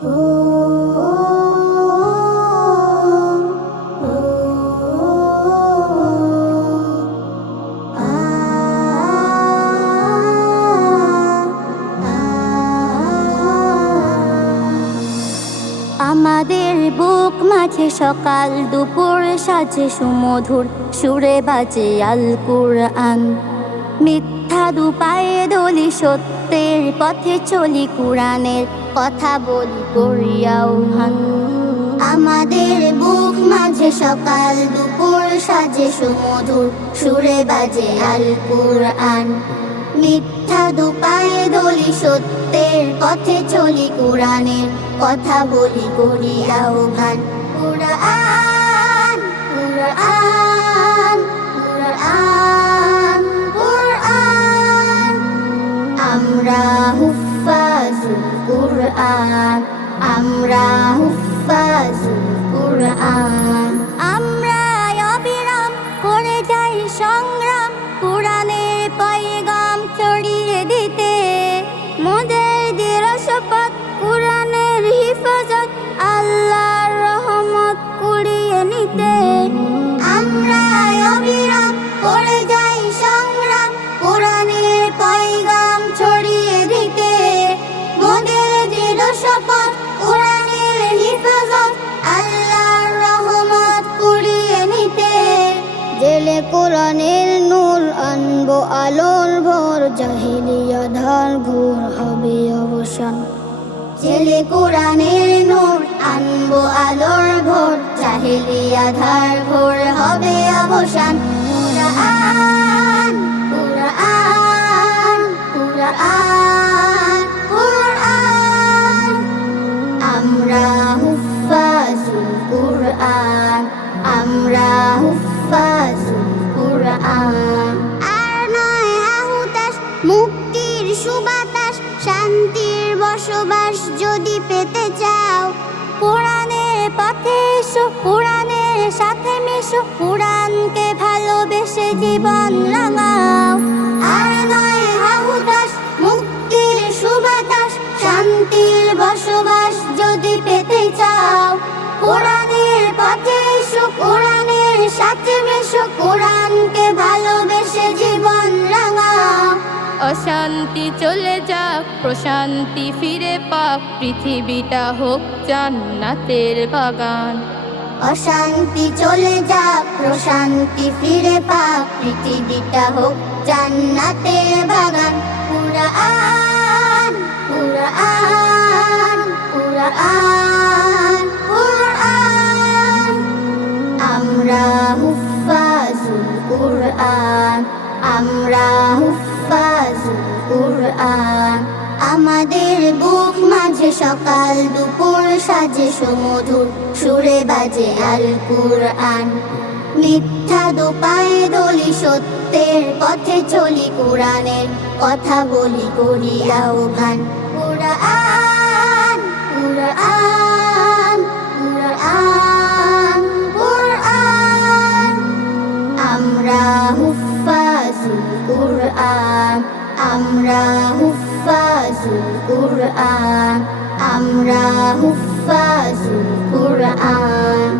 আমাদের বুক মাঝে সকাল দুপুর সাজে সুমধুর সুরে বাজে আল কুরআন। মিথ্যা দুপায়ে দলি সত্যের পথে চলি, কুরআনের কথা বলি করি আহ্বান। আমাদের বুক মাঝে সকাল দুপুর সাজে সুমধুর সুরে বাজে আল কুরআন। মিথ্যা দুপায়ে দলি সত্যের পথে চলি, কুরআনের কথা বলি করি আহ্বান। কুরআন কুরআন কুরআন কুরআন, আমরা হুফাজুল কুরআন, আমরা হুফাজুল কুরআন। আমরা অবিরাম করে যাই সংগ্রাম, কুরআনের পয়গাম ছড়িয়ে দিতে। মোদের দৃঢ় শপথ কুরআনের হিফাজত, আল্লাহর রহমত কুড়িয়ে নিতে। আমরা অবিরাম করে যাই সংগ্রাম, কুরআনের পয়গাম ছড়িয়ে দিতে। মোদের দৃঢ় শপথ কুরআনের হিফাজত, আল্লাহর রহমত কুড়িয়ে নিতে। জেলে কোরআনের নূর আনবো আলোর ভোর, জাহিলিয়া ধার ঘোর হবে অবসান। জেলে কোরআনের নূর আনবো আলোর ভোর, জাহিলিয়া ধার ঘোর হবে অবসান। কুরআন কুরআন কুরআন কুরআন, আমরা হুফাজুল কুরআন, আমরা হুফাজুল কুরআন। আর নয় আহুতাস মুক্তির সুবাতাস, শান্তির বসবাস যদি পেতে চাও, কুরআনের পথে এসো, কুরআনের সাথে মিশো, কুরআনকে ভালোবেসে জীবন রাঙাও। আর নয় আহুতাস মুক্তির সুবাতাস, শান্তির বসবাস যদি পেতে চাও, কুরআনের পথে এসো, কুরআনের সাথে মিশো, কুরআনকে ভালোবেসে জীবন রাঙাও। অশান্তি চলে যাক, প্রশান্তি ফিরে পাক, পৃথিবীটা হোক জান্নাতের বাগান। অশান্তি চলে যাক, প্রশান্তি ফিরে পাক, পৃথিবীটা হোক জান্নাতের বাগান। কুরআন কুরআন কুরআন কুরআন, আমরা হুফাজুল কুরআন, আমরা হুফাজুল কুরআন। আমাদের বুক মাঝে সকাল দুপুর সাজে সুমধুর সুরে বাজে আল কুরআন। মিথ্যা দুপায়ে দলি সত্যের পথে চলি, কুরআনের কথা বলি করি আহ্বান। কুরআন কুরআন কুরআন কুরআন, আমরা হুফাজুল কুরআন, আমরা হুফাজুল কুরআন, আমরা হুফাজুল কুরআন।